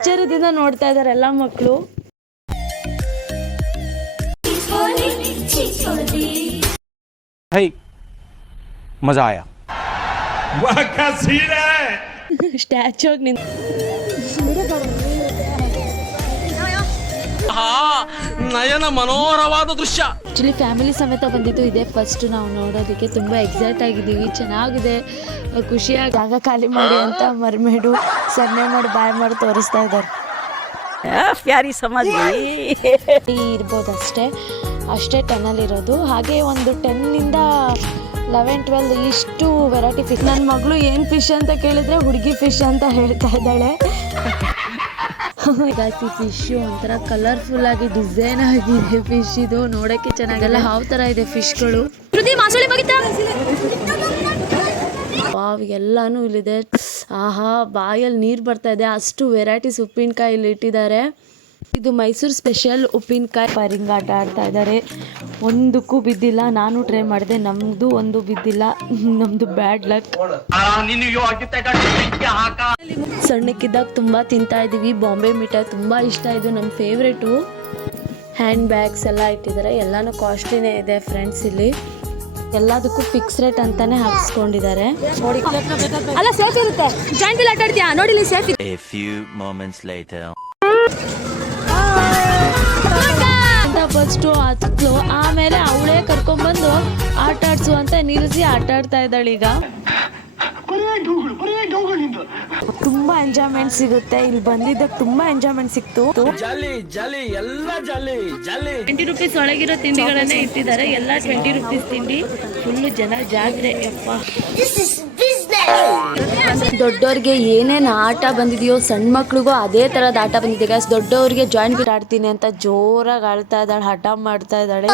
ಆಶ್ಚರ್ಯದಿಂದ ನೋಡ್ತಾ ಇದ್ದಾರೆ ಎಲ್ಲ ಮಕ್ಕಳು. मजा आया. ಸ್ಟ್ಯಾಚು ಆಗಿ ನಿಂತ ನಯನ ಮನೋಹರವಾದ ದೃಶ್ಯ. ಆಕ್ಚುಲಿ ಫ್ಯಾಮಿಲಿ ಸಮೇತ ಬಂದಿದ್ದು ಇದೆ ಫಸ್ಟ್ ನಾವು ನೋಡೋದಕ್ಕೆ. ತುಂಬ ಎಕ್ಸೈಟ್ ಆಗಿದ್ದೀವಿ, ಚೆನ್ನಾಗಿದೆ, ಖುಷಿಯಾಗಿ. ಜಾಗ ಖಾಲಿ ಮಾಡಿ ಅಂತ ಮರ್ಮೇಡು ಸನ್ನೆ ಮಾಡಿ ಬಾಯ್ ಮಾಡಿ ತೋರಿಸ್ತಾ ಇದ್ದಾರೆ. ಪ್ಯಾರಿ ಸಮಾಜ ಇರ್ಬೋದು ಅಷ್ಟೇ ಟನಲ್ ಇರೋದು. ಹಾಗೆ ಒಂದು 10 to 11-12 ಇಷ್ಟು ವೆರೈಟಿ ಫಿಶ್. ನನ್ನ ಮಗಳು ಏನು ಫಿಶ್ ಅಂತ ಕೇಳಿದ್ರೆ ಹುಡುಗಿ ಫಿಶ್ ಅಂತ ಹೇಳ್ತಾ ಇದ್ದಾಳೆ. ಜಾಸ್ತಿ ಫಿಶು ಒಂಥರ ಕಲರ್ಫುಲ್ ಆಗಿ ಡಿಸೈನ್ ಆಗಿದೆ ಫಿಶ್. ಇದು ನೋಡೋಕ್ಕೆ ಚೆನ್ನಾಗಿಲ್ಲ. ಯಾವ ಥರ ಇದೆ ಫಿಶ್ಗಳು. ವಾವ್, ಎಲ್ಲಾನು ಇಲ್ಲಿದೆ. ಆಹಾ, ಬಾಯಲ್ಲಿ ನೀರು ಬರ್ತಾ ಇದೆ, ಅಷ್ಟು ವೆರೈಟೀಸ್ ಉಪ್ಪಿನಕಾಯಿ ಇಲ್ಲಿ ಇಟ್ಟಿದ್ದಾರೆ. ಇದು ಮೈಸೂರು ಸ್ಪೆಷಲ್ ಉಪ್ಪಿನಕಾಯಿ. ಪರಿಂಗ್ ಆಟ ಆಡ್ತಾ ಇದ್ದಾರೆ, ಒಂದಕ್ಕೂ ಬಿದ್ದಿಲ್ಲ. ನಾನು ಟ್ರೈ ಮಾಡಿದೆ, ನಮ್ದು ಒಂದು ಬಿದ್ದಿಲ್ಲ, ನಮ್ದು ಬ್ಯಾಡ್ ಲಕ್. ಸಣ್ಣಕ್ಕಿದ್ದಾಗ ತುಂಬಾ ತಿಂತಾ ಇದೀವಿ. ಬಾಂಬೆ ಮಿಠಾಯಿ ತುಂಬಾ ಇಷ್ಟ, ಇದು ನನ್ನ ಫೇವ್ರೇಟು. ಹ್ಯಾಂಡ್ ಬ್ಯಾಗ್ಸ್ ಎಲ್ಲ ಇಟ್ಟಿದ್ದಾರೆ, ಎಲ್ಲಾನು ಕಾಸ್ಟ್ಲಿನೇ ಇದೆ ಫ್ರೆಂಡ್ಸ್. ಇಲ್ಲಿ ಎಲ್ಲದಕ್ಕೂ ಫಿಕ್ಸ್ ರೇಟ್ ಅಂತಾನೆ ಹಾಕ್ಸ್ಕೊಂಡಿದ್ದಾರೆ. ನೋಡಿ, ಅಲ್ಲ ಸೇಫ್ ಇರುತ್ತೆ. ಜಾಯಿಂಟ್ ಆಟ ಆಡ್ತೀಯಾ ನೋಡಿ, safe. A few moments later. First ಹತ್ಲು, ಆಮೇಲೆ ಅವಳೇ ಕರ್ಕೊಂಡ್ಬಂದು ಆಟ ಆಡ್ಸು ಅಂತ ನಿಲ್ಲಿಸಿ ಆಟ ಆಡ್ತಾ ಇದ್ದಾಳೆ. ಈಗ ತುಂಬಾ ಎಂಜಾಯ್ಮೆಂಟ್ ಸಿಗುತ್ತೆ ಇಲ್ಲಿ ಬಂದಿದ್ದಾಗ. ತುಂಬಾ ಎಂಜಾಯ್ಮೆಂಟ್ ಸಿಕ್ತು. 20 ರೂಪೀಸ್ ಒಳಗಿರೋ ತಿಂಡಿಗಳನ್ನೇ ಇಟ್ಟಿದ್ದಾರೆ. ಎಲ್ಲ 20 ರೂಪೀಸ್ ತಿಂಡಿ. ಫುಲ್ಲು ಜನ, ಜಾತ್ರೆ. ಯಪ್ಪ, ದೊಡ್ಡವ್ರಿಗೆ ಏನೇನು ಆಟ ಬಂದಿದೆಯೋ ಸಣ್ಣ ಮಕ್ಳಿಗೂ ಅದೇ ತರದ ಆಟ ಬಂದಿದೆ ಗಾಯ್ಸ್. ದೊಡ್ಡವ್ರಿಗೆ ಜಾಯಿಂಟ್ ಬೀಟ್ ಆಡ್ತೀನಿ ಅಂತ ಜೋರಾಗಿ ಆಳ್ತಾ ಇದ್ದಾಳೆ, ಹಠ ಮಾಡ್ತಾ ಇದ್ದಾಳೆ.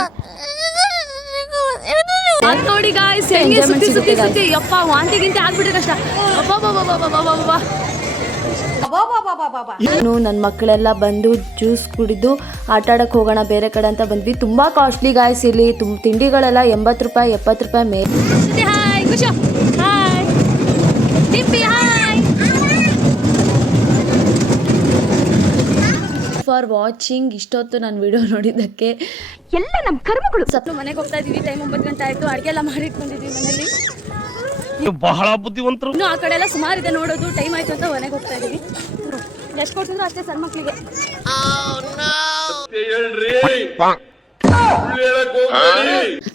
ನೋಡಿ ಗಾಯ್ಸ್, ಯಪ್ಪ, ವಾಂತಿ ಗಿಂತಿ ಆಗ್ಬಿಟ್ರೆ ಕಷ್ಟ. ನಾನು ನನ್ನ ಮಕ್ಕಳೆಲ್ಲ ಬಂದು ಜ್ಯೂಸ್ ಕುಡಿದು ಆಟ ಆಡಕ್ಕೆ ಹೋಗೋಣ ಬೇರೆ ಕಡೆ ಅಂತ ಬಂದ್ವಿ. ತುಂಬಾ ಕಾಸ್ಟ್ಲಿ ಗಾಯ್ಸ್ ಇಲ್ಲಿ. ತಿಂಡಿಗಳೆಲ್ಲ 80 ರೂಪಾಯಿ 70 ರೂಪಾಯಿ ಮೇಲೆ. For watching. ಇಷ್ಟೊತ್ತು ನಾನು ವಿಡಿಯೋ ನೋಡಿದ್ದಕ್ಕೆ ಎಲ್ಲ ನಮ್ಮ ಕರ್ಮಗಳು. ಸ್ವಲ್ಪ ಮನೆಗೆ ಹೋಗ್ತಾ ಇದೀವಿ. ಟೈಮ್ 9 ಗಂಟೆ ಆಯ್ತು. ಅಡುಗೆ ಎಲ್ಲ ಮಾಡಿಟ್ಕೊಂಡಿದ್ವಿ ಮನೇಲಿ. ಬಹಳ ಬುದ್ಧಿವಂತರು. ಇನ್ನು ಆ ಕಡೆ ಎಲ್ಲ ಸುಮಾರು ಇದೆ ನೋಡೋದು. ಟೈಮ್ ಆಯ್ತು ಅಂತ ಮನೆಗೆ ಹೋಗ್ತಾ ಇದೀವಿ. ಎಷ್ಟು ಕೊಡ್ತಿದ್ರು ಅಷ್ಟೇ ಸಣ್ಣ ಮಕ್ಕಳಿಗೆ.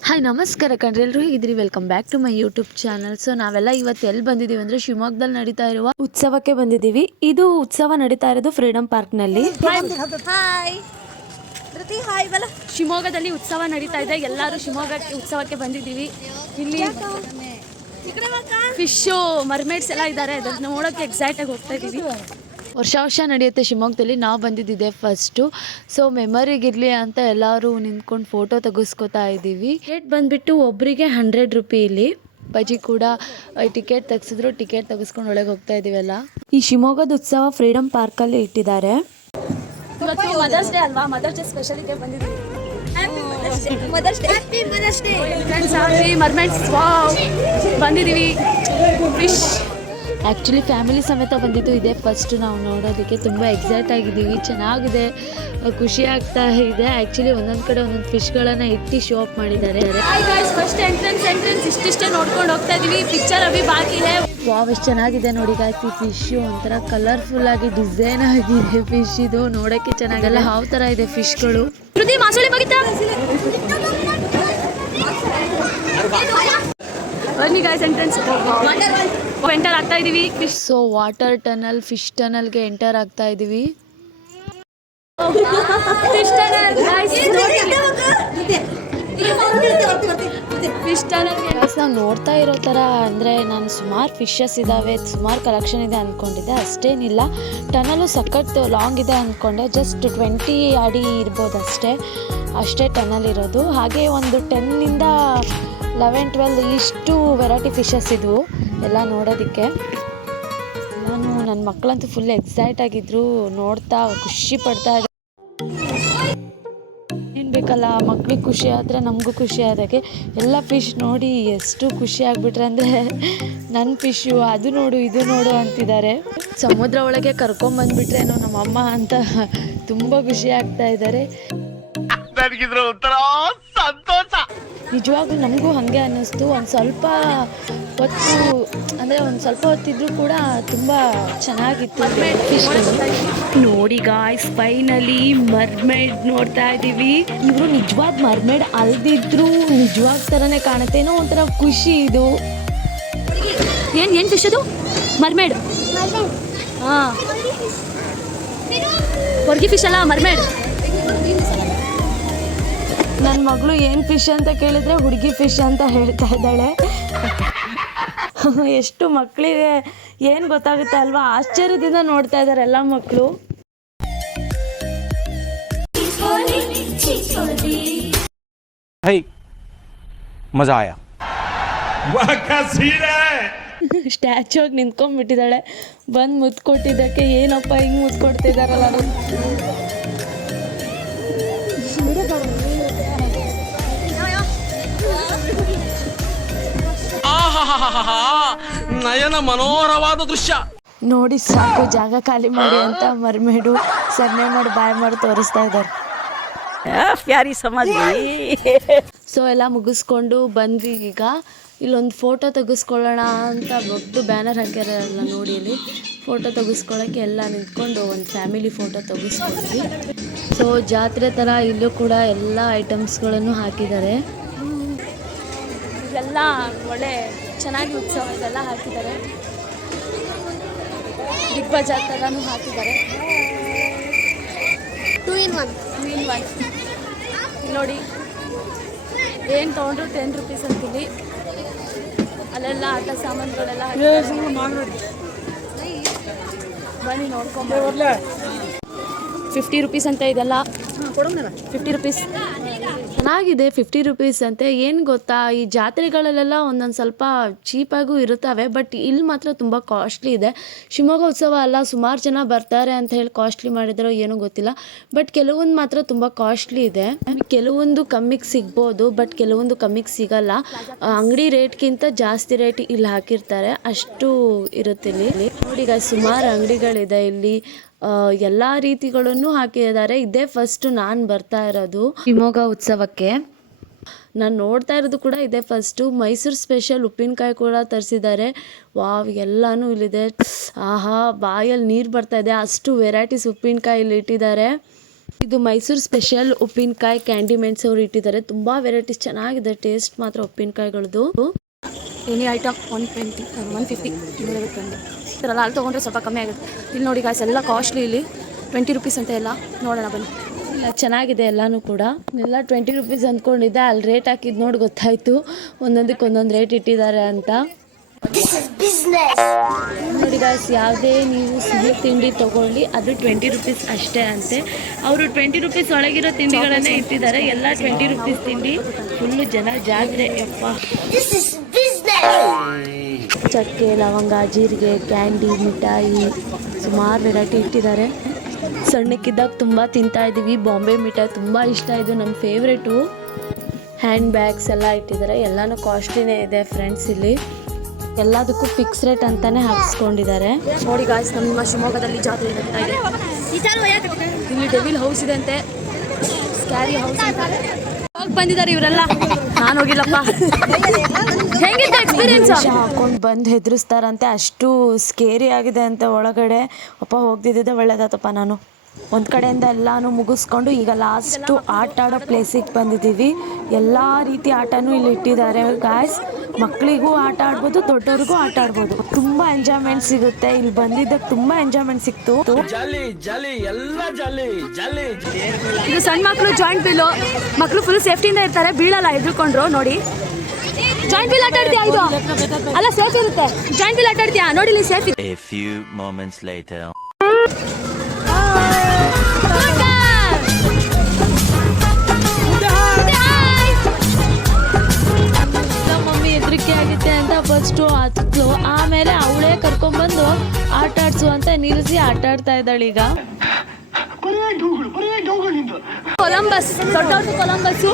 ಹಾಯ್, ನಮಸ್ಕಾರ ಕಣ್ರಿ, ಎಲ್ಲರೂ ಹೇಗಿದ್ರಿ? Welcome back to my YouTube channel. So ನಾವೆಲ್ಲ ಇವತ್ತು ಎಲ್ಲಿ ಬಂದಿದ್ದೀವಿ ಅಂದರೆ ಶಿವಮೊಗ್ಗದಲ್ಲಿ ನಡೀತಾ ಇರುವ ಉತ್ಸವಕ್ಕೆ ಬಂದಿದ್ದೀವಿ. ಇದು ಉತ್ಸವ ನಡೀತಾ ಇರೋದು ಫ್ರೀಡಮ್ ಪಾರ್ಕ್ನಲ್ಲಿ. ಶಿವಮೊಗ್ಗದಲ್ಲಿ ಉತ್ಸವ ನಡೀತಾ ಇದೆ. ಎಲ್ಲರೂ ಶಿವಮೊಗ್ಗಕ್ಕೆ ಉತ್ಸವಕ್ಕೆ ಬಂದಿದ್ದೀವಿ. ಇಲ್ಲಿ ಫಿಶು, ಮರ್ಮೇಡ್ಸ್ ಎಲ್ಲ ಇದ್ದಾರೆ. ಅದನ್ನ ನೋಡೋಕ್ಕೆ ಎಕ್ಸೈಟ್ ಆಗಿ ಹೋಗ್ತಾ ಇದ್ದೀವಿ. ವರ್ಷ ನಡೆಯುತ್ತೆ ಶಿವಮೊಗ್ಗದಲ್ಲಿ. ನಾವು ಬಂದಿದ್ದಿದೆ ಫಸ್ಟು. ಸೊ ಮೆಮರಿಗಿರಲಿ ಅಂತ ಎಲ್ಲರೂ ನಿಂತ್ಕೊಂಡು ಫೋಟೋ ತೆಗೆಸ್ಕೊತಾ ಇದ್ದೀವಿ. ಟಿಕೆಟ್ ಬಂದುಬಿಟ್ಟು ಒಬ್ಬರಿಗೆ 100 ರೂಪಾಯಿ. ಇಲ್ಲಿ ಬಜ್ಜಿ ಕೂಡ ಟಿಕೆಟ್ ತೆಗೆಸಿದ್ರು. ಟಿಕೆಟ್ ತೆಗೆಸ್ಕೊಂಡು ಒಳಗೆ ಹೋಗ್ತಾ ಇದ್ದೀವಲ್ಲ. ಈ ಶಿವಮೊಗ್ಗದ ಉತ್ಸವ ಫ್ರೀಡಮ್ ಪಾರ್ಕಲ್ಲಿ ಇಟ್ಟಿದ್ದಾರೆ. ಇವತ್ತು ಮದರ್ಸ್ ಡೇ ಅಲ್ವಾ? ಮದರ್ಸ್ ಡೇ ಸ್ಪೆಷಲಿಗೆ ಬಂದಿದ್ದೀವಿ. ಮರ್ಮೆಂಟ್ಸ್ ಬಂದಿದ್ದೀವಿ. ಫಿಶ್ ಆ್ಯಕ್ಚುಲಿ ಫ್ಯಾಮಿಲಿ ಸಮೇತ ಬಂದಿದ್ದು ಇದೆ ಫಸ್ಟ್ ನಾವು ನೋಡೋದಕ್ಕೆ. ತುಂಬ ಎಕ್ಸೈಟ್ ಆಗಿದ್ದೀವಿ, ಚೆನ್ನಾಗಿದೆ, ಖುಷಿ ಆಗ್ತಾ ಇದೆ. ಆ್ಯಕ್ಚುಲಿ ಒಂದೊಂದು ಕಡೆ ಒಂದೊಂದು ಫಿಶ್ಗಳನ್ನು ಇಟ್ಟು ಶೋ ಅಪ್ ಮಾಡಿದ್ದಾರೆ. ಫಸ್ಟ್ ಎಂಟ್ರೆನ್ಸ್ ಇಷ್ಟಿಷ್ಟೇ ನೋಡ್ಕೊಂಡು ಹೋಗ್ತಾ ಇದ್ದೀವಿ. ಪಿಕ್ಚರ್ ಅಭಿ ಬಾಕಿ ಹೇ. ವಾವ್, ಎಷ್ಟು ಚೆನ್ನಾಗಿದೆ ನೋಡಿ ಗಾಯ್ಸ್. ಈ ಫಿಶು ಒಂಥರ ಕಲರ್ಫುಲ್ ಆಗಿ ಡಿಸೈನ್ ಆಗಿದೆ ಫಿಶ್. ಇದು ನೋಡೋಕ್ಕೆ ಚೆನ್ನಾಗಿಲ್ಲ. ಯಾವ ಥರ ಇದೆ ಫಿಶ್ಗಳು. ಬನ್ನಿ ಗಾಯ್ಸ್, ಎಂಟ್ರೆನ್ಸ್ ಎಂಟರ್ ಆಗ್ತಾ ಇದೀವಿ. Fish, so water tunnel, fish ಟನಲ್ಗೆ ಎಂಟರ್ ಆಗ್ತಾ ಇದೀವಿ. ಫಿಶ್ ಟನಲ್ಗೆ ನಾವು ನೋಡ್ತಾ ಇರೋ ಥರ ಅಂದರೆ ನಾನು ಸುಮಾರು ಫಿಶಸ್ ಇದ್ದಾವೆ, ಸುಮಾರು ಕಲೆಕ್ಷನ್ ಇದೆ ಅಂದ್ಕೊಂಡಿದ್ದೆ. ಅಷ್ಟೇನಿಲ್ಲ, ಟನಲು ಸಖತ್ ಲಾಂಗ್ ಇದೆ ಅಂದ್ಕೊಂಡೆ. ಜಸ್ಟ್ 20 ಅಡಿ ಇರ್ಬೋದು ಅಷ್ಟೇ ಟನಲ್ ಇರೋದು. ಹಾಗೆ ಒಂದು 10 to 11-12 ಇಷ್ಟು ವೆರೈಟಿ ಫಿಶಸ್ ಇದ್ವು ಎಲ್ಲ ನೋಡೋದಕ್ಕೆ. ನನ್ನ ಮಕ್ಕಳಂತೂ ಫುಲ್ ಎಕ್ಸೈಟ್ ಆಗಿದ್ರು, ನೋಡ್ತಾ ಖುಷಿ ಪಡ್ತಾ ಇದ್ದಾರೆ. ಏನು ಬೇಕಲ್ಲ, ಮಕ್ಳಿಗೆ ಖುಷಿ ಆದರೆ ನಮಗೂ ಖುಷಿ ಆದಾಗೆ. ಎಲ್ಲ ಫಿಶ್ ನೋಡಿ ಎಷ್ಟು ಖುಷಿ ಆಗಿಬಿಟ್ರೆ ಅಂದರೆ ನನ್ನ ಫಿಶ್ಶು ಅದು ನೋಡು ಇದು ನೋಡು ಅಂತಿದ್ದಾರೆ. ಸಮುದ್ರ ಒಳಗೆ ಕರ್ಕೊಂಬಂದ್ಬಿಟ್ರೇನೋ ನಮ್ಮಮ್ಮ ಅಂತ ತುಂಬ ಖುಷಿ ಆಗ್ತಾ ಇದ್ದಾರೆ. ನಿಜವಾಗ್ಲೂ ನಮಗೂ ಹಾಗೆ ಅನ್ನಿಸ್ತು. ಒಂದು ಸ್ವಲ್ಪ ಹೊತ್ತು ಅಂದರೆ ಒಂದು ಸ್ವಲ್ಪ ಹೊತ್ತಿದ್ರೂ ಕೂಡ ತುಂಬ ಚೆನ್ನಾಗಿತ್ತು ಫಿಶ್. ನೋಡಿ ಗಾಯ್ಸ್, ಫೈನಲಿ ಮರ್ಮೇಡ್ ನೋಡ್ತಾ ಇದ್ದೀವಿ. ಇವರು ನಿಜವಾದ ಮರ್ಮೇಡ್ ಅಲ್ದಿದ್ರು ನಿಜವಾದ ಥರನೇ ಕಾಣುತ್ತೆ. ಏನೋ ಒಂಥರ ಖುಷಿ ಇದು. ಏನು ಫಿಶ್ ಅದು? ಮರ್ಮೇಡ್. ಹಾಂ, ಹೊರ್ಗಿ ಫಿಶ್ ಅಲ್ಲ, ಮರ್ಮೇಡ್. ನನ್ನ ಮಗಳು ಏನು ಫಿಶ್ ಅಂತ ಕೇಳಿದರೆ ಹುಡುಗಿ ಫಿಶ್ ಅಂತ ಹೇಳ್ತಾ ಇದ್ದಾಳೆ. ಎಷ್ಟು ಮಕ್ಕಳಿಗೆ ಏನು ಗೊತ್ತಾಗುತ್ತೆ ಅಲ್ವಾ? ಆಶ್ಚರ್ಯದಿಂದ ನೋಡ್ತಾ ಇದ್ದಾರೆ ಎಲ್ಲ ಮಕ್ಕಳು. है मजा आया। ಸ್ಟ್ಯಾಚು ಆಗಿ ನಿಂತ್ಕೊಂಡ್ಬಿಟ್ಟಿದ್ದಾಳೆ. ಬಂದು ಮುತ್ತು ಕೊಟ್ಟಿದ್ದಕ್ಕೆ ಏನಪ್ಪ ಹಿಂಗೆ ಮುತ್ತು ಕೊಡ್ತಿದ್ದಾರಲ್ಲ. ನಯನ ಮನೋಹರವಾದ ದೃಶ್ಯ ನೋಡಿ ಸಾಕು, ಜಾಗ ಖಾಲಿ ಮಾಡಿ ಅಂತ ಮರ್ಮೇಡು ಸನ್ನೆ ಮಾಡಿ ಬಾಯ್ ಮಾಡಿ ತೋರಿಸ್ತಾ ಇದ್ದಾರೆ. ಪ್ಯಾರಿ ಸಮಾಜ್ ಸೊ ಎಲ್ಲ ಮುಗಿಸ್ಕೊಂಡು ಬಂದ್ವಿ. ಈಗ ಇಲ್ಲೊಂದು ಫೋಟೋ ತೆಗೆಸ್ಕೊಳ್ಳೋಣ ಅಂತ ದೊಡ್ಡ ಬ್ಯಾನರ್ ಹಾಕ್ಯಾರಲ್ಲ ನೋಡಿ, ಇಲ್ಲಿ ಫೋಟೋ ತೆಗೆಸ್ಕೊಳ್ಳೋಕ್ಕೆ ಎಲ್ಲ ನಿಂತ್ಕೊಂಡು ಒಂದು ಫ್ಯಾಮಿಲಿ ಫೋಟೋ ತೆಗೆಸ್ಕೊಂಡ್ವಿ. ಸೊ ಜಾತ್ರೆ ಥರ ಇಲ್ಲೂ ಕೂಡ ಎಲ್ಲ ಐಟಮ್ಸ್ಗಳನ್ನು ಹಾಕಿದ್ದಾರೆ. ಎಲ್ಲ ಒಳ್ಳೆ ಚೆನ್ನಾಗಿ ಉತ್ಸವ ಇದೆಲ್ಲ ಹಾಕಿದ್ದಾರೆ. ಬಿಗ್ ಬಜಾರ್ ಥರನೂ ಹಾಕಿದ್ದಾರೆ. 2 in 1 ನೋಡಿ, ಏನು ತೊಗೊಂಡ್ರು 10 rupees ಅಂತೀವಿ. ಅಲ್ಲೆಲ್ಲ ಆಟ ಸಾಮಾನುಗಳೆಲ್ಲ ಬನ್ನಿ ನೋಡ್ಕೊಂಬ. 50 rupees ಅಂತ ಇದೆಲ್ಲ. 50 rupees ಚೆನ್ನಾಗಿದೆ. 50 rupees ಅಂತೆ. ಏನು ಗೊತ್ತಾ, ಈ ಜಾತ್ರೆಗಳಲ್ಲೆಲ್ಲ ಒಂದೊಂದು ಸ್ವಲ್ಪ ಚೀಪಾಗೂ ಇರುತ್ತವೆ, ಬಟ್ ಇಲ್ಲಿ ಮಾತ್ರ ತುಂಬ ಕಾಸ್ಟ್ಲಿ ಇದೆ. ಶಿವಮೊಗ್ಗ ಉತ್ಸವ ಅಲ್ಲ, ಸುಮಾರು ಜನ ಬರ್ತಾರೆ ಅಂತ ಹೇಳಿ ಕಾಸ್ಟ್ಲಿ ಮಾಡಿದಾರೋ ಏನೋ ಗೊತ್ತಿಲ್ಲ, ಬಟ್ ಕೆಲವೊಂದು ಮಾತ್ರ ತುಂಬ ಕಾಸ್ಟ್ಲಿ ಇದೆ. ಕೆಲವೊಂದು ಕಮ್ಮಿಗೆ ಸಿಗ್ಬೋದು, ಬಟ್ ಕೆಲವೊಂದು ಕಮ್ಮಿಗೆ ಸಿಗಲ್ಲ. ಅಂಗಡಿ ರೇಟ್ಗಿಂತ ಜಾಸ್ತಿ ರೇಟ್ ಇಲ್ಲಿ ಹಾಕಿರ್ತಾರೆ, ಅಷ್ಟು ಇರುತ್ತೆ ಇಲ್ಲಿ. ನೋಡಿ ಈಗ ಸುಮಾರು ಅಂಗಡಿಗಳಿದೆ ಇಲ್ಲಿ. ಎಲ್ಲ ರೀತಿಗಳನ್ನು ಹಾಕಿದ್ದಾರೆ. ಇದೇ ಫಸ್ಟ್ ನಾನು ಬರ್ತಾ ಇರೋದು ಶಿವಮೊಗ್ಗ ಉತ್ಸವಕ್ಕೆ. ನಾನು ನೋಡ್ತಾ ಇರೋದು ಕೂಡ ಇದೇ ಫಸ್ಟು. ಮೈಸೂರು ಸ್ಪೆಷಲ್ ಉಪ್ಪಿನಕಾಯಿ ಕೂಡ ತರಿಸಿದ್ದಾರೆ. ವಾವ್, ಎಲ್ಲನೂ ಇಲ್ಲಿದೆ. ಆಹಾ, ಬಾಯಲ್ಲಿ ನೀರು ಬರ್ತಾ ಇದೆ, ಅಷ್ಟು ವೆರೈಟೀಸ್ ಉಪ್ಪಿನಕಾಯಿ ಇಲ್ಲಿ ಇಟ್ಟಿದ್ದಾರೆ. ಇದು ಮೈಸೂರು ಸ್ಪೆಷಲ್ ಉಪ್ಪಿನಕಾಯಿ ಕ್ಯಾಂಡಿ ಮೆಣಸು ಅವ್ರು ಇಟ್ಟಿದ್ದಾರೆ. ತುಂಬ ವೆರೈಟೀಸ್ ಚೆನ್ನಾಗಿದೆ, ಟೇಸ್ಟ್ ಮಾತ್ರ ಉಪ್ಪಿನಕಾಯಿಗಳದ್ದು. ಎನಿ ಐಟಮ್ 120 150 ಈ ಥರ ಅಲ್ಲಿ ತೊಗೊಂಡ್ರೆ ಸ್ವಲ್ಪ ಕಮ್ಮಿ ಆಗುತ್ತೆ. ಇಲ್ಲಿ ನೋಡಿ ಗಾಯ್ಸ್, ಎಲ್ಲ ಕಾಸ್ಟ್ಲಿ. ಇಲ್ಲಿ 20 rupees ಅಂತ ಎಲ್ಲ. ನೋಡೋಣ ಬನ್ನಿ. ಚೆನ್ನಾಗಿದೆ ಎಲ್ಲನೂ ಕೂಡ. ಎಲ್ಲ 20 rupees ಅಂದ್ಕೊಂಡಿದ್ದೆ, ಅಲ್ಲಿ ರೇಟ್ ಹಾಕಿದ್ದು ನೋಡಿ ಗೊತ್ತಾಯಿತು, ಒಂದೊಂದಕ್ಕೆ ಒಂದೊಂದು ರೇಟ್ ಇಟ್ಟಿದ್ದಾರೆ ಅಂತ. ನೋಡಿ ಗಾಯ್ಸ್, ಯಾವುದೇ ನೀವು ಸಿಹಿ ತಿಂಡಿ ತೊಗೊಳ್ಳಿ ಅದು 20 rupees ಅಷ್ಟೇ ಅಂತೆ. ಅವರು 20 rupees ಒಳಗಿರೋ ತಿಂಡಿಗಳನ್ನೇ ಇಟ್ಟಿದ್ದಾರೆ. ಎಲ್ಲ 20 rupees ತಿಂಡಿ. ಫುಲ್ಲು ಜನ ಜಾತ್ರೆ ಯಪ್ಪ. ಚಕ್ಕೆ, ಲವಂಗ, ಜೀರಿಗೆ, ಕ್ಯಾಂಡಿ, ಮಿಠಾಯಿ, ಸುಮಾರು ವೆರೈಟಿ ಇಟ್ಟಿದ್ದಾರೆ. ಸಣ್ಣಕ್ಕಿದ್ದಾಗ ತುಂಬ ತಿಂತಾ ಇದ್ದೀವಿ. ಬಾಂಬೆ ಮಿಠಾಯಿ ತುಂಬ ಇಷ್ಟ, ಇದು ನಮ್ಮ ಫೇವ್ರೇಟು. ಹ್ಯಾಂಡ್ ಬ್ಯಾಗ್ಸ್ ಎಲ್ಲ ಇಟ್ಟಿದ್ದಾರೆ. ಎಲ್ಲನೂ ಕಾಸ್ಟ್ಲಿನೇ ಇದೆ ಫ್ರೆಂಡ್ಸ್. ಇಲ್ಲಿ ಎಲ್ಲದಕ್ಕೂ ಫಿಕ್ಸ್ ರೇಟ್ ಅಂತಾನೆ ಹಾಕಿಸ್ಕೊಂಡಿದ್ದಾರೆ. ನೋಡಿ ಗಾಯ್ಸ್, ನಮ್ಮ ಶಿವಮೊಗ್ಗದಲ್ಲಿ ಜಾತ್ರೆ ನಡೀತಾ ಇದೆ. ಇಲ್ಲಿ ಡೆವಿಲ್ ಹೌಸ್ ಇದೆ ಅಂತೆ, ಸ್ಕ್ಯಾರಿ ಹೌಸ್ ಅಂತ. ಹೋಗಿ ಬಂದಿದ್ದಾರೆ ಇವರೆಲ್ಲ, ನಾನು ಹೋಗಿಲ್ಲಪ್ಪ. ಹೇಗಿತ್ತು ಎಕ್ಸ್ಪೀರಿಯನ್ಸ್? ಹಾಕೊಂಡು ಬಂದು ಹೆದರಿಸ್ತಾರಂತೆ, ಅಷ್ಟು ಸ್ಕೇರಿ ಆಗಿದೆ ಅಂತ ಒಳಗಡೆ. ಅಪ್ಪ ಹೋಗ್ದಿದ್ದೆ ಒಳ್ಳೇದಾತಪ್ಪ. ನಾನು ಒಂದು ಕಡೆಯಿಂದ ಎಲ್ಲನೂ ಮುಗಿಸ್ಕೊಂಡು ಈಗ ಲಾಸ್ಟು ಆಟ ಆಡೋ ಪ್ಲೇಸಿಗೆ ಬಂದಿದ್ದೀವಿ. ಎಲ್ಲ ರೀತಿ ಆಟನೂ ಇಲ್ಲಿ ಇಟ್ಟಿದ್ದಾರೆ ಗಾಯ್ಸ್. ಮಕ್ಕಳಿಗೂ ಆಟ ಆಡ್ಬೋದು, ದೊಡ್ಡವ್ರಿಗೂ ಆಟ ಆಡ್ಬೋದು. ತುಂಬ ಎಂಜಾಯ್ಮೆಂಟ್ ಸಿಗುತ್ತೆ. ಇಲ್ಲಿ ಬಂದಿದ್ದಕ್ಕೆ ತುಂಬ ಎಂಜಾಯ್ಮೆಂಟ್ ಸಿಕ್ತು. ಇದು ಸಣ್ಣ ಮಕ್ಕಳು ಜಾಯಿಂಟ್ ವೀಲು. ಮಕ್ಕಳು ಫುಲ್ ಸೇಫ್ಟಿಯಿಂದ ಇರ್ತಾರೆ, ಬೀಳಲ್ಲ ಹೆದರ್ಕೊಂಡ್ರು. ನೋಡಿ, ಜಾಯಿಂಟ್ ವೀಲ್ ಆಟ ಆಡ್ತೀಯಾ? ಇದು ಅಲ್ಲ, ಸೇಫ್ ಇರುತ್ತೆ. ಜಾಯಿಂಟ್ ವೀಲ್ ಆಟ ಆಡ್ತೀಯಾ? ನೋಡಿ, ಇಲ್ಲಿ ಸೇಫ್ ಇದೆ. A few moments later. Mummy ಹೆದರಿಕೆ ಆಗುತ್ತೆ ಅಂತ ಫಸ್ಟು ಹತ್ಲು, ಆಮೇಲೆ ಅವಳೇ ಕರ್ಕೊಂಡ್ಬಂದು ಆಟ ಆಡ್ಸು ಅಂತ ನಿಲ್ಲಿಸಿ ಆಟ ಆಡ್ತಾ ಇದ್ದಾಳೆ. ಈಗ ಕೊಲಂಬಸ್, ದೊಡ್ಡವ್ರದ್ದು ಕೊಲಂಬಸ್ಸು,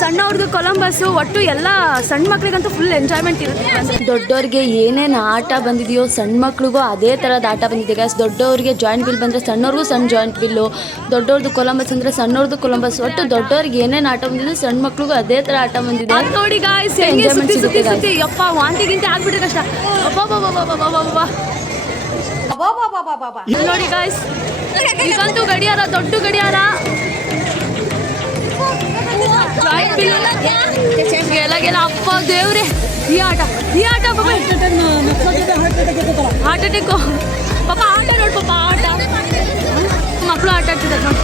ಸಣ್ಣವ್ರದ್ದು ಕೊಲಂಬಸ್ಸು, ಒಟ್ಟು ಎಲ್ಲ ಸಣ್ಣ ಮಕ್ಳಿಗಂತೂ ಫುಲ್ ಎಂಜಾಯ್ಮೆಂಟ್ ಇರುತ್ತೆ. ದೊಡ್ಡವ್ರಿಗೆ ಏನೇನು ಆಟ ಬಂದಿದೆಯೋ ಸಣ್ಣ ಮಕ್ಳಿಗೂ ಅದೇ ಥರದ ಆಟ ಬಂದಿದೆ ಗಾಯ್ಸ್. ದೊಡ್ಡವ್ರಿಗೆ ಜಾಯಿಂಟ್ ಬಿಲ್ ಬಂದರೆ ಸಣ್ಣವ್ರಿಗೂ ಸಣ್ಣ ಜಾಯಿಂಟ್ ಬಿಲ್ಲು, ದೊಡ್ಡವ್ರದ್ದು ಕೊಲಂಬಸ್ ಅಂದರೆ ಸಣ್ಣವ್ರದ್ದು ಕೊಲಂಬಸ್, ಒಟ್ಟು ದೊಡ್ಡವ್ರಿಗೆ ಏನೇನು ಆಟ ಬಂದಿದೆ ಸಣ್ಣ ಮಕ್ಳಿಗೂ ಅದೇ ಥರ ಆಟ ಬಂದಿದೆ. ನೋಡಿ ಗಾಯ್ಸ್, ಸುತ್ತಿ ಯಪ್ಪ ವಾಂತಿ ಗಿಂತಿ ಆಗ್ಬಿಟ್ರೆ ಕಷ್ಟ. ನೋಡಿ ಗಾಯ್ಸ್, ಈಗಂತೂ ಗಡಿಯಾರ, ದೊಡ್ಡ ಗಡಿಯಾರ, ಗೆಲ್ಲ ಅಪ್ಪ ದೇವ್ರೆ, ಈ ಆಟ ಪಾಪ, ಹಾರ್ಟ್ ಅಟ್ಯಾಕು ಪಾಪ, ಆಟ ನೋಡ್ ಪಾಪ, ಆಟ ಮಕ್ಕಳು ಆಟ ಆಡ್ತಿದ್ದಾರೆ ನೋಡಿ.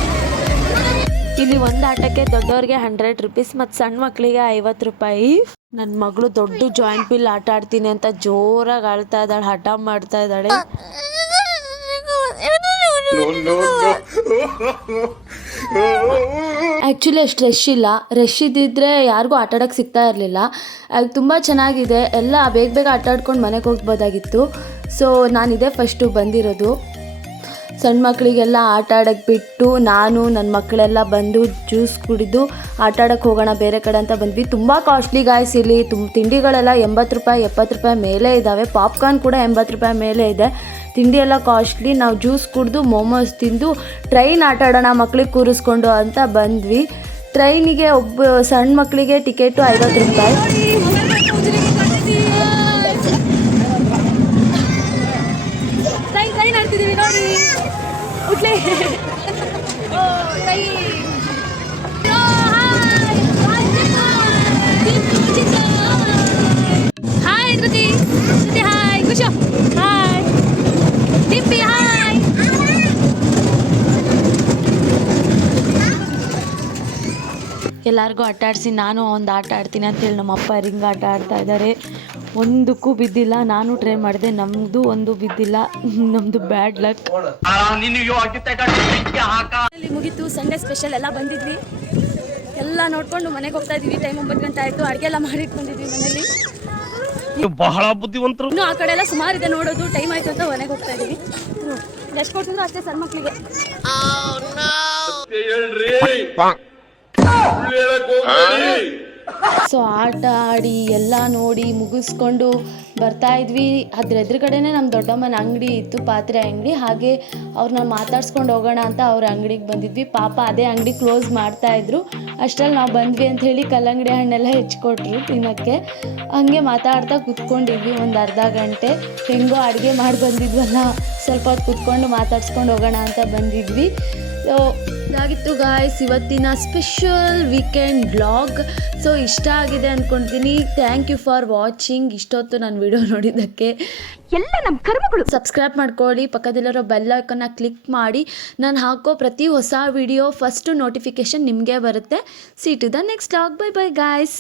ಇಲ್ಲಿ ಒಂದು ಆಟಕ್ಕೆ ದೊಡ್ಡವ್ರಿಗೆ 100 ರೂಪೀಸ್ ಮತ್ತು ಸಣ್ಣ ಮಕ್ಕಳಿಗೆ 50 ರೂಪಾಯಿ. ನನ್ನ ಮಗಳು ದೊಡ್ಡ ಜಾಯಿಂಟ್ ಬಿಲ್ ಆಟ ಆಡ್ತೀನಿ ಅಂತ ಜೋರಾಗಿ ಆಳ್ತಾ ಇದ್ದಾಳೆ, ಹಠ ಮಾಡ್ತಾ ಇದ್ದಾಳೆ. ಆ್ಯಕ್ಚುಲಿ ಅಷ್ಟು ರಶ್ ಇದ್ದಿದ್ರೆ ಯಾರಿಗೂ ಆಟ ಆಡೋಕ್ಕೆ ಸಿಗ್ತಾ ಇರಲಿಲ್ಲ. ಅದು ತುಂಬ ಚೆನ್ನಾಗಿದೆ, ಎಲ್ಲ ಬೇಗ ಆಟ ಆಡ್ಕೊಂಡು ಮನೆಗೆ ಹೋಗ್ಬೋದಾಗಿತ್ತು. ಸೊ ನಾನಿದೆ ಫಸ್ಟು ಬಂದಿರೋದು. ಸಣ್ಣ ಮಕ್ಕಳಿಗೆಲ್ಲ ಆಟ ಆಡೋಕ್ಕೆ ಬಿಟ್ಟು ನಾನು ನನ್ನ ಮಕ್ಕಳೆಲ್ಲ ಬಂದು ಜ್ಯೂಸ್ ಕುಡಿದು ಆಟ ಆಡೋಕ್ಕೆ ಹೋಗೋಣ ಬೇರೆ ಕಡೆ ಅಂತ ಬಂದ್ವಿ. ತುಂಬ ಕಾಸ್ಟ್ಲಿ ಗಾಯ್ಸ್, ಇಲ್ಲಿ ತಿಂಡಿಗಳೆಲ್ಲ 80 ರೂಪಾಯಿ 70 ರೂಪಾಯಿ ಮೇಲೆ ಇದ್ದಾವೆ. ಪಾಪ್ಕಾರ್ನ್ ಕೂಡ 80 ರೂಪಾಯಿ ಮೇಲೆ ಇದೆ. ತಿಂಡಿ ಎಲ್ಲ ಕಾಸ್ಟ್ಲಿ. ನಾವು ಜ್ಯೂಸ್ ಕುಡಿದು ಮೋಮೋಸ್ ತಿಂದು ಟ್ರೈನ್ ಆಟ ಆಡೋಣ ಮಕ್ಳಿಗೆ ಕೂರಿಸ್ಕೊಂಡು ಅಂತ ಬಂದ್ವಿ. ಟ್ರೈನಿಗೆ ಸಣ್ಣ ಮಕ್ಕಳಿಗೆ ಟಿಕೆಟು 50 ರೂಪಾಯಿ. ಟ್ರೈನ್ ಆಡ್ತಿದ್ದೀವಿ ನೋಡಿ, ಉಟ್ಲೆ hi Dhriti, hi ಖುಷ, hi ಟಿಪ್ಪಿ, hi. ಎಲ್ಲರಿಗೂ ಆಟ ಆಡಿಸಿ ನಾನು ಒಂದು ಆಟ ಆಡ್ತೀನಿ ಅಂತೇಳಿ ನಮ್ಮಪ್ಪ ರಿಂಗ್ ಆಟ ಆಡ್ತಾ ಇದ್ದಾರೆ. ಒಂದಕ್ಕೂ ಬಿದ್ದಿಲ್ಲ. ನಾನು ಟ್ರೈ ಮಾಡಿದೆ, ನಮ್ಮದು ಒಂದು ಬಿದ್ದಿಲ್ಲ. ನಮ್ಮದು ಬ್ಯಾಡ್ ಲಕ್. ಮುಗೀತು ಸಂಡೇ ಸ್ಪೆಷಲ್ ಎಲ್ಲ ಬಂದಿದ್ವಿ, ಎಲ್ಲ ನೋಡ್ಕೊಂಡು ಮನೆಗೆ ಹೋಗ್ತಾ ಇದೀವಿ. ಟೈಮ್ 9 ಗಂಟೆ ಆಯಿತು. ಅಡುಗೆ ಎಲ್ಲ ಮಾಡಿಟ್ಕೊಂಡಿದ್ವಿ ಮನೇಲಿ. ಬಹಳ ಬುದ್ಧಿವಂತರು. ಇನ್ನು ಆ ಕಡೆ ಎಲ್ಲ ಸುಮಾರು ಇದೆ ನೋಡೋದು. ಟೈಮ್ ಆಯಿತು ಅಂತ ಮನೆಗೆ ಹೋಗ್ತಾ ಇದೀವಿ. ಎಷ್ಟು ಕೊಡ್ತಿದ್ರು ಅಷ್ಟೇ ಸಣ್ಣ ಮಕ್ಕಳಿಗೆ. ಸೊ ಆಟ ಆಡಿ ಎಲ್ಲ ನೋಡಿ ಮುಗಿಸ್ಕೊಂಡು ಬರ್ತಾ ಇದ್ವಿ. ಅದ್ರ ಎದುರುಗಡೆನೇ ನಮ್ಮ ದೊಡ್ಡಮ್ಮನ ಅಂಗಡಿ ಇತ್ತು, ಪಾತ್ರೆ ಅಂಗಡಿ. ಹಾಗೆ ಅವ್ರನ್ನ ಮಾತಾಡ್ಸ್ಕೊಂಡು ಹೋಗೋಣ ಅಂತ ಅವ್ರ ಅಂಗಡಿಗೆ ಬಂದಿದ್ವಿ. ಪಾಪ ಅದೇ ಅಂಗಡಿ ಕ್ಲೋಸ್ ಮಾಡ್ತಾಯಿದ್ರು. ಅಷ್ಟರಲ್ಲಿ ನಾವು ಬಂದ್ವಿ ಅಂತ ಹೇಳಿ ಕಲ್ಲಂಗಡಿ ಹಣ್ಣೆಲ್ಲ ಹೆಚ್ಚಿಕೊಟ್ರು ತಿನ್ನೋಕ್ಕೆ. ಹಂಗೆ ಮಾತಾಡ್ತಾ ಕೂತ್ಕೊಂಡಿದ್ವಿ ಒಂದು ಅರ್ಧ ಗಂಟೆ. ಹೆಂಗೋ ಅಡುಗೆ ಮಾಡಿ ಬಂದಿದ್ವಲ್ಲ, ಸ್ವಲ್ಪ ಹೊತ್ತು ಕೂತ್ಕೊಂಡು ಮಾತಾಡ್ಸ್ಕೊಂಡು ಹೋಗೋಣ ಅಂತ ಬಂದಿದ್ವಿ. ಸೊ ಇದಾಗಿತ್ತು ಗಾಯ್ಸ್ ಇವತ್ತಿನ ಸ್ಪೆಷಲ್ ವೀಕೆಂಡ್ ಬ್ಲಾಗ್. ಸೊ ಇಷ್ಟ ಆಗಿದೆ ಅಂದ್ಕೊಳ್ತೀನಿ. Thank you for watching. ಇಷ್ಟೊತ್ತು ನಾನು ವಿಡಿಯೋ ನೋಡಿದ್ದಕ್ಕೆ ಎಲ್ಲ ನಮ್ಮ ಕರ್ಮಗಳು. ಸಬ್ಸ್ಕ್ರೈಬ್ ಮಾಡ್ಕೊಳ್ಳಿ, ಪಕ್ಕದಲ್ಲಿರೋ ಬೆಲ್ ಐಕನ್ನ ಕ್ಲಿಕ್ ಮಾಡಿ. ನಾನು ಹಾಕೋ ಪ್ರತಿ ಹೊಸ ವಿಡಿಯೋ ಫಸ್ಟು ನೋಟಿಫಿಕೇಷನ್ ನಿಮಗೆ ಬರುತ್ತೆ. See to the next blog. Bye bye guys.